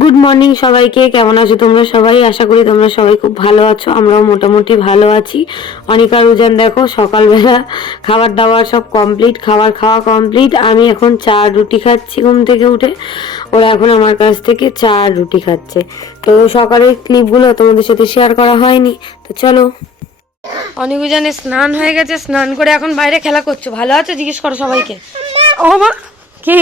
Good morning সবাইকে। কেমন আছো তোমরা সবাই? আশা করি তোমরা সবাই খুব ভালো আছো। আমরাও মোটামুটি ভালো আছি। অনিকা রুজান দেখো সকালবেলা খাবার দাবার সব কমপ্লিট, খাবার খাওয়া কমপ্লিট। আমি এখন চা রুটি খাচ্ছি ঘুম থেকে উঠে। ওরা এখন আমার কাছ থেকে চা রুটি খাচ্ছে। তো সকালের ক্লিপগুলো তোমাদের সাথে শেয়ার করা হয়নি, তো চলো। অনিকুজানের স্নান হয়ে গেছে, স্নান করে এখন বাইরে খেলা করছো। ভালো আছে জিজ্ঞেস করো সবাইকে। ও মা কি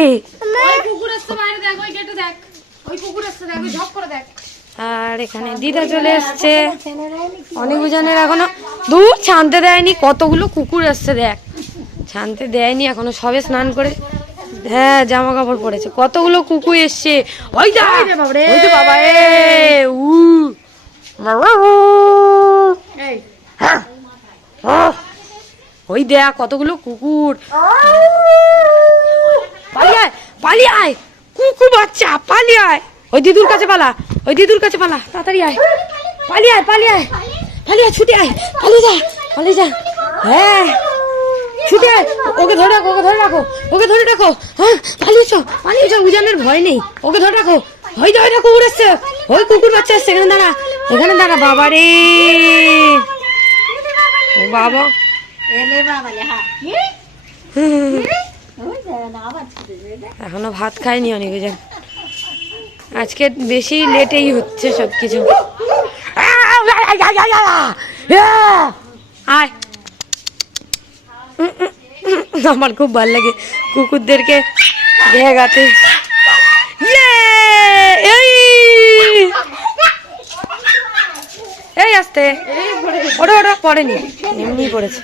আর এখানে দিদা চলে এসছে। অনিকুজানের এখনো দূর ছানতে দেয়নি, কতগুলো কুকুর এসছে দেখ। ছানতে দেয়নি এখনো, সবে স্নান করে হ্যাঁ জামা কাপড় পরেছে। কতগুলো কুকুর এসছে। ওই যা ওই তো বাবা ওই দেখ কতগুলো কুকুর। পালিয়ে আয় পালিয়ে আয়, কুকুর বাচ্চা পালিয়ে আয়। ওই দিদুর কাছে পালা, ওই দিদুর কাছে পালা, তাড়াতাড়ি আয়। পালিয়ে আয় পালিয়ে আয় পালিয়ে আয়, ছুটে আয়, পালিয়ে যা পালিয়ে যা। হ্যাঁ ছুটে আয়, ওকে ধরে রাখো, ওকে ধরে রাখো, ওকে ধরে রাখো। হ্যাঁ পালিয়েছ পালিয়েছ, উজানের ভয় নেই, ওকে ধরে রাখো। ওই যা কুকুর এসছে, ওই কুকুর বাচ্চা এসছে। এখানে দাঁড়া, এখানে দাঁড়া। বাবা রে বাবা এখনো ভাত খায়নি অনেকজন। আজকে বেশি লেটেই হচ্ছে সবকিছু। আয় আমার খুব ভালো লাগে কুকুরদেরকে দেখাতে। এই আসতে ওটা ওটা পড়েনি, এমনি পড়েছে।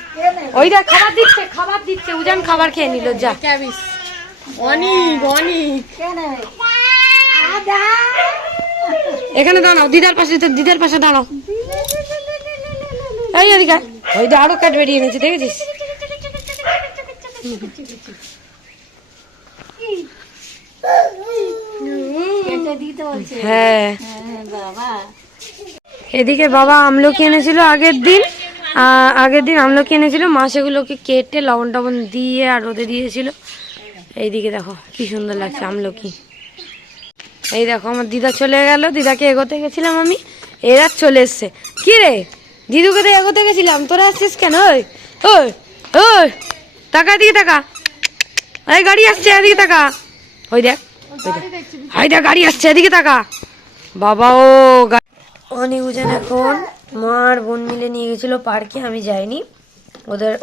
ওই দেখ খাবার দিচ্ছে, খাবার দিচ্ছে। উজান খাবার খেয়ে নিল। যা এখানে দাঁড়াও, দিদার পাশে, দিদার পাশে দাঁড়াও। এই এদিকে ওই আরো কাঠ বেরিয়ে নিয়েছে, দেখেছিস? হ্যাঁ এদিকে বাবা আমলকি এনেছিল আগের দিন। আমলকি এনেছিল, মা সেগুলোকে কেটে লবণ টবণ দিয়ে আর রোদে দিয়েছিল। এইদিকে দেখো কি সুন্দর লাগছে আমলকি। এই দেখো আমার দিদা চলে গেল, দিদাকে এগোতে গেছিলাম আমি, এরা চলে এসছে। কি রে দিদুকে তো এগোতে গেছিলাম, তোরা আসছিস কেন? ওই ওই ওই টাকা দিকে টাকা, এই গাড়ি আসছে এদিকে টাকা। ওই দেখ ওই দেখ গাড়ি আসছে এদিকে টাকা। বাবা ও অনিকুজান এখন মার বোন মিলে নিয়ে গেছিল পার্কে, আমি যাইনি।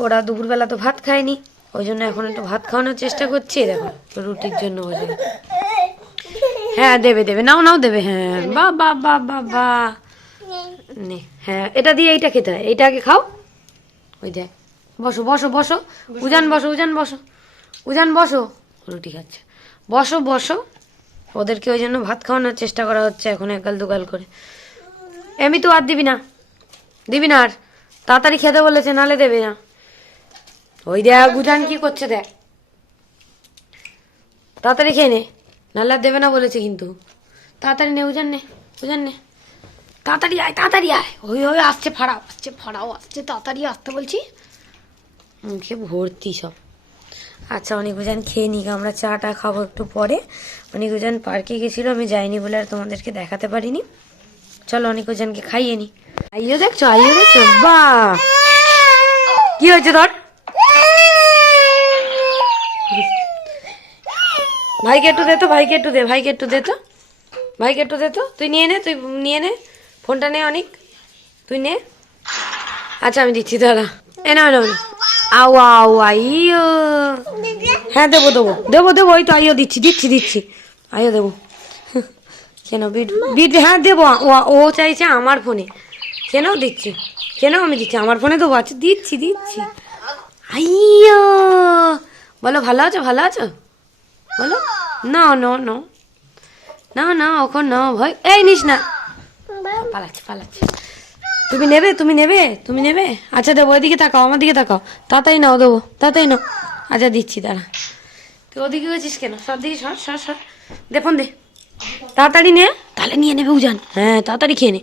ওরা দুপুরবেলা তো ভাত খায়নি, ওই জন্য এখন একটু ভাত খাওয়ানোর চেষ্টা করছি। দেখো রুটির জন্য বসে। হ্যাঁ দেবে দেবে, নাও নাও দেবে। হ্যাঁ বা বা বা বা বা নে। হ্যাঁ এটা দিয়ে এইটা খেতে হয়, এইটা আগে খাও। ওই দেখ বসো বসো বসো, উজান বসো, উজান বসো, উজান বসো। রুটি খাচ্ছে, বসো বসো। ওদেরকে ওই জন্য ভাত খাওয়ানোর চেষ্টা করা হচ্ছে এখন একাল দুকাল করে। এমনি তো আর দিবি না, দিবি না আর, তাড়াতাড়ি খেতে বলেছে নালে দেবে না। ওই দেখ উজান কি করছে দেখ, তাড়াতাড়ি খেয়ে নে, নালে আর দেবে না বলেছে কিন্তু। তাড়াতাড়ি নে উজান, নে উজান নে, তাড়াতাড়ি আয় তাড়াতাড়ি আয়। ওই ওই আসছে, ফাড়াও আসছে, ফাড়াও আসছে, তাড়াতাড়ি আসতে বলছি। মুখে ভর্তি সব। আচ্ছা অনিকুজান খেয়ে নিক, আমরা চাটা খাবো একটু পরে। অনিকুজান পার্কে গেছিলো, আমি যাইনি বলে আর তোমাদেরকে দেখাতে পারিনি। চলো অনিকুজানকে খাইয়ে নি। আইও দেখছো, আইও দেখছো, বা কি হয়েছে ধর। ভাইকে একটু দে তো, ভাইকে একটু দে, ভাইকে একটু দে তো, ভাইকে একটু দে তো। তুই নিয়ে নে, তুই নিয়ে নে, ফোনটা নে অনেক, তুই নে। আচ্ছা আমি দিচ্ছি দাঁড়া। এ না না আও আও আইও। হ্যাঁ দেবো দেবো দেবো দেবো, ওই তো আইও দিচ্ছি দিচ্ছি দিচ্ছি, আইও দেবো। কেন বিট বিট, হ্যাঁ দেবো। ও চাইছে আমার ফোনে, কেন দিচ্ছি, কেন আমি দিচ্ছি আমার ফোনে দেবো। আচ্ছা দিচ্ছি দিচ্ছি। আইও বলো ভালো আছো, ভালো আছো বলো। না না না না না ওখন না ভয়, এই নিস না, পালাচ্ছে পালাচ্ছে। তুমি নেবে, তুমি নেবে, তুমি নেবে। আচ্ছা দেবো, ওইদিকে তাকাও, আমার দিকে তাকাও, তাড়াতাড়ি নাও দেবো, তাড়াতাড়ি নাও। আচ্ছা দিচ্ছি দাঁড়া। তুই ওদিকে গেছিস কেন? সর দিকে সর সর সর, দে ফোন দে, তাড়াতাড়ি নে, তাহলে নিয়ে নেবে উজান। হ্যাঁ তাড়াতাড়ি খেয়ে নে।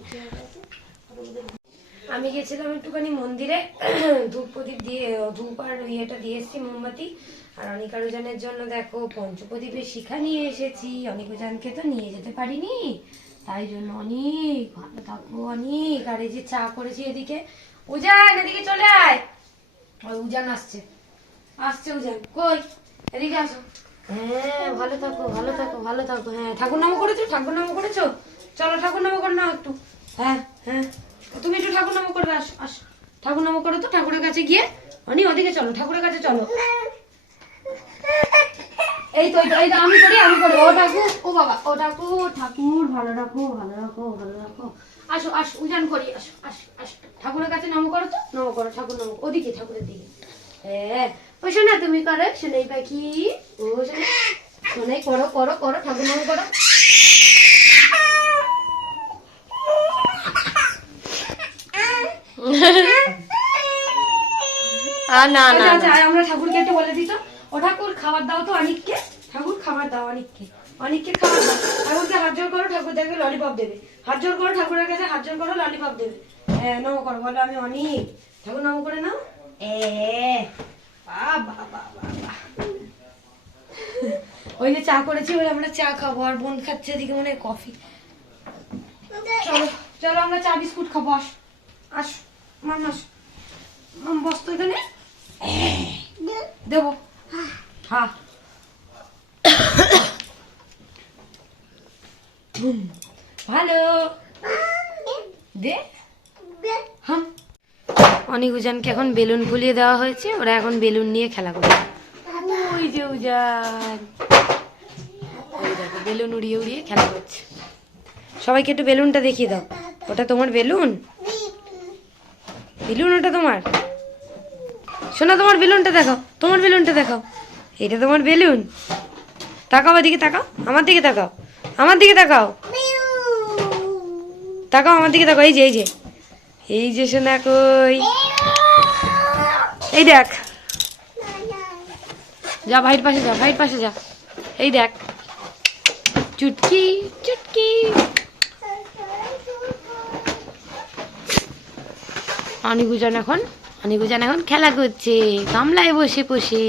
আমি গেছিলাম একটুখানি মন্দিরে, ধূপ প্রদীপ দিয়ে, ধূপ আর ইয়েটা দিয়ে এসেছি, মোমবাতি। আর অনিকারুজানের জন্য দেখো পঞ্চপ্রদীপের শিখা নিয়ে এসেছি। অনিকুজানকে তো নিয়ে যেতে পারিনি, তাই জন্য অনেক ভালো থাকো অনেক। আর এই যে চা করেছি এদিকে, উজান এদিকে চলে আয়। ওই উজান আসছে আসছে, উজান কই, এদিকে আসো। হ্যাঁ ভালো থাকো ভালো থাকো ভালো থাকো। হ্যাঁ ঠাকুর নাম করেছো, ঠাকুর নাম করেছো, চলো ঠাকুর নাম করে নাও একটু। হ্যাঁ হ্যাঁ তুমি একটু ঠাকুর নাম করে আসো, আসো ঠাকুর নাম করো তো ঠাকুরের কাছে গিয়ে। অনি ওদিকে চলো, ঠাকুরের কাছে চলো। এই তো এই তো আমি করি ও ঠাকুর, ও বাবা, ও ঠাকুর, ঠাকুর ভালো রাখো ভালো রাখো ভালো রাখো। আসো আসো উজান করি, আসো আসো আসো ঠাকুরের কাছে নম করো তো, নম করো ঠাকুর নম, ওদিকে ঠাকুরের দিকে। হ্যাঁ ও শোনা তুমি করো, শোনাই পাখি, ও শোনা শোনাই, করো করো করো ঠাকুর নাম করো। না না আমরা ঠাকুরকে একটু বলে দিত, ও ঠাকুর খাবার দাও তো অনিককে, ঠাকুর খাবার দাও অনিককে, অনিককে খাবার দাও। ঠাকুরকে হাত জোর করো, ঠাকুর দেখবে ললিপপ দেবে। হাত জোর করো ঠাকুরের কাছে, হাত জোর করো ললিপপ দেবে। হ্যাঁ নম করো, বলো আমি অনিক, ঠাকুর নম করে নাও। ওই যে চা করেছি, ওই আমরা চা খাবো, আর বোন খাচ্ছে এদিকে মনে হয় কফি। চলো চলো আমরা চা বিস্কুট খাবো, আস আস মাম, আস মাম, বস তো এখানে দেবো। হ্যাঁ ভালো দে। হ্যাঁ অনেক উজানকে এখন বেলুন ফুলিয়ে দেওয়া হয়েছে, ওরা এখন বেলুন নিয়ে খেলা করবে। ওই যে উজান, ওই দেখো বেলুন উড়িয়ে উড়িয়ে খেলা করছে। সবাইকে একটু বেলুনটা দেখিয়ে দাও, ওটা তোমার বেলুন, বেলুন ওটা তোমার। শোনা তোমার বেলুনটা দেখাও, তোমার বেলুনটা দেখাও, এটা তোমার বেলুন। তাকাও এদিকে, তাকাও আমার দিকে, তাকাও আমার দিকে, তাকাও তাকাও আমার দিকে, তাকাও। এই যে এই যে এই যে শোনা কই, এই দেখ, যা ভাইয়ের পাশে যা, ভাইয়ের পাশে যা, এই দেখ চুটকি চুটকি। অনিকুজান এখন খেলা করছে গামলায় বসে বসে,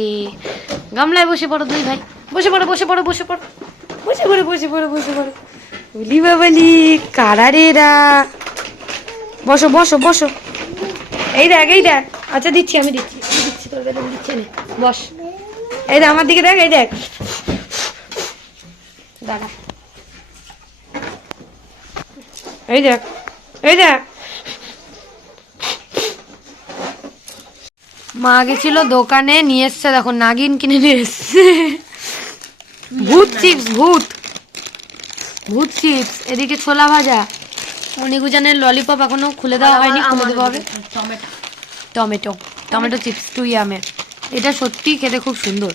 গামলায় বসে পড়ো দুই ভাই, বসে পড়ো বসে পড়ো বসে পড়ো বসে পড়ো বসে পড়ো বসে পড়ো। বলি বাবালি কারারেরা, বসো বসো বসো। এই দেখ এই দেখ, আচ্ছা দিচ্ছি আমি দিচ্ছি তোর বেলুন দিচ্ছি না, বস। এই দেখ আমার দিকে দেখ, এই দেখ দাঁড়া, এই দেখ এই দেখ। মা গেছিল দোকানে, নিয়ে এসছে দেখো নাগিন কিনে নিয়ে এসছে, ভূত চিপস, ভূত ভূত চিপস। এদিকে ছোলা ভাজা, অনিকুজানের ললিপপ এখনো খুলে দেওয়া হয়নি, খুলে দেওয়া হবে। টমেটো টমেটো চিপস টু ইয়ামের, এটা সত্যি খেতে খুব সুন্দর।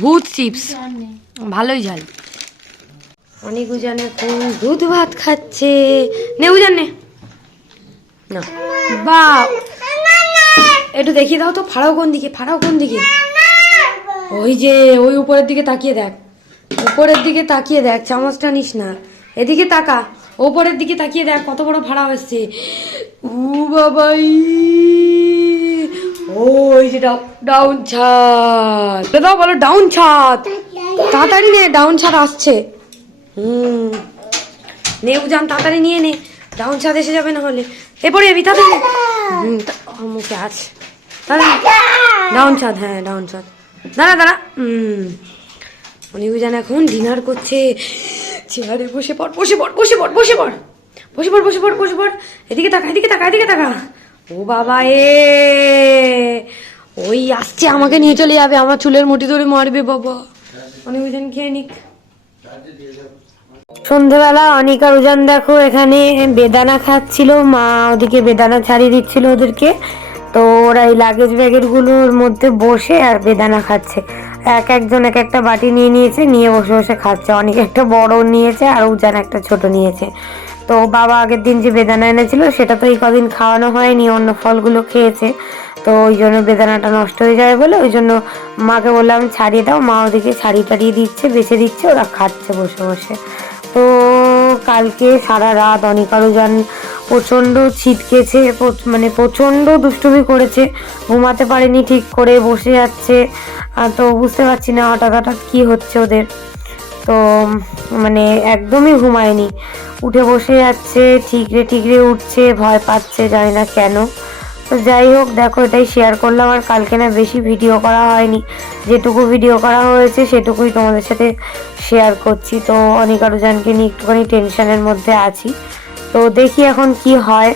ভূত চিপস ভালোই ঝাল। অনিকুজান এখন দুধ ভাত খাচ্ছে, নে উজান নে না, বা একটু দেখিয়ে দাও তো, ফাড়াও কোন দিকে, ফাড়াও কোন দিকে। ওই যে ওই উপরের দিকে তাকিয়ে দেখ, উপরের দিকে তাকিয়ে দেখ, চামচটা নিস না, এদিকে তাকা, উপরের দিকে তাকিয়ে দেখ কত বড় ভাড়া হচ্ছে। ও বাবাই, ওই যে ডাউন ছাদ দাও, বলো ডাউন ছাদ, তাড়াতাড়ি নে, ডাউন ছাদ আসছে। নে উজান তাড়াতাড়ি নিয়ে নে, ডাউন ছাদ এসে যাবে না হলে, এরপরে যাবি তাড়াতাড়ি। মুখে আছে ডাউন ছাদ, হ্যাঁ ডাউন ছাদ, দাঁড়া দাঁড়া। অনিকুজান এখন ডিনার করছে, চেয়ারে বসে পড় বসে পড় বসে পড় বসে পড় বসে পড় বসে পড় বসে পড়, এদিকে তাকা এদিকে তাকা এদিকে তাকা। ও বাবা ওই আসছে, আমাকে নিয়ে চলে যাবে, আমার চুলের মুঠি ধরে মারবে বাবা। অনিকুজান খেয়ে নিক। সন্ধ্যেবেলা অনিক আর উজান দেখো এখানে বেদানা খাচ্ছিল, মা ওদিকে বেদানা ছাড়িয়ে দিচ্ছিল ওদেরকে, তো ওরা এই লাগেজ ব্যাগের গুলোর মধ্যে বসে আর বেদানা খাচ্ছে। একজন এক একটা বাটি নিয়ে নিয়েছে, নিয়ে বসে বসে খাচ্ছে। অনেক একটা বড় নিয়েছে আর উজান একটা ছোট নিয়েছে। তো বাবা আগের দিন যে বেদানা এনেছিল সেটা তো এই কদিন খাওয়ানো হয়নি, অন্য ফলগুলো খেয়েছে, তো ওই জন্য বেদানাটা নষ্ট হয়ে যায় বলে ওই জন্য মাকে বললাম ছাড়িয়ে দাও, মা ওদিকে ছাড়িয়ে টাড়িয়ে দিচ্ছে, বেছে দিচ্ছে, ওরা খাচ্ছে বসে বসে। তো কালকে সারা রাত অনিক আর উজান প্রচণ্ড ছিটকেছে, মানে প্রচণ্ড দুষ্টুমি করেছে, ঘুমাতে পারেনি ঠিক করে, বসে যাচ্ছে। তো বুঝতে পারছি না হঠাৎ হঠাৎ কী হচ্ছে ওদের। তো মানে একদমই ঘুমায়নি, উঠে বসে যাচ্ছে, ঠিকরে ঠিকরে উঠছে, ভয় পাচ্ছে, জানি না কেন। তো যাই হোক, দেখো এটাই শেয়ার করলাম। আর কালকে না বেশি ভিডিও করা হয়নি, যেটুকু ভিডিও করা হয়েছে সেটুকুই তোমাদের সাথে শেয়ার করছি। তো অনিকা রুজানকে নিয়ে একটুখানি টেনশনের মধ্যে আছি, তো দেখি এখন কি হয়।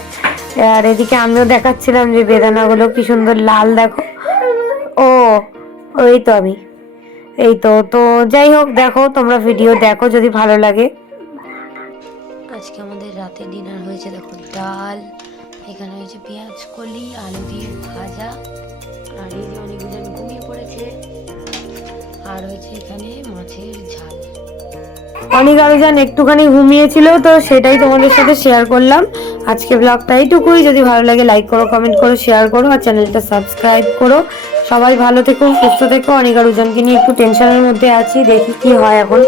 আর এদিকে আমিও দেখাচ্ছিলাম যে বেদানাগুলো কি সুন্দর লাল, দেখো। ও ওই তো আমি, এই তো। তো যাই হোক, দেখো তোমরা ভিডিও দেখো যদি ভালো লাগে। আজকে আমাদের রাতে ডিনার হয়েছে, দেখো ডাল, এখানে হয়েছে পেঁয়াজ কলি, আলু দিয়ে ভাজা, আর এই যে অনেকজন ঘুমিয়ে পড়েছে, আর হয়েছে এখানে মাছের ঝাল। অনেক আরোজন একটুখানি ঘুমিয়েছিল, তো সেটাই তোমাদের সাথে শেয়ার করলাম। আজকে ব্লগটা এইটুকুই। যদি ভালো লাগে লাইক করো, কমেন্ট করো, শেয়ার করো, আর চ্যানেলটা সাবস্ক্রাইব করো। সবাই ভালো থেকো, সুস্থ থেকো। অনেক আরোজনকে নিয়ে একটু টেনশনের মধ্যে আছি, দেখি কি হয় এখন,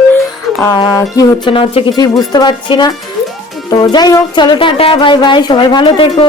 কি হচ্ছে না হচ্ছে কিছুই বুঝতে পারছি না। তো যাই হোক, চলো টাটা, বাই বাই, সবাই ভালো থেকো।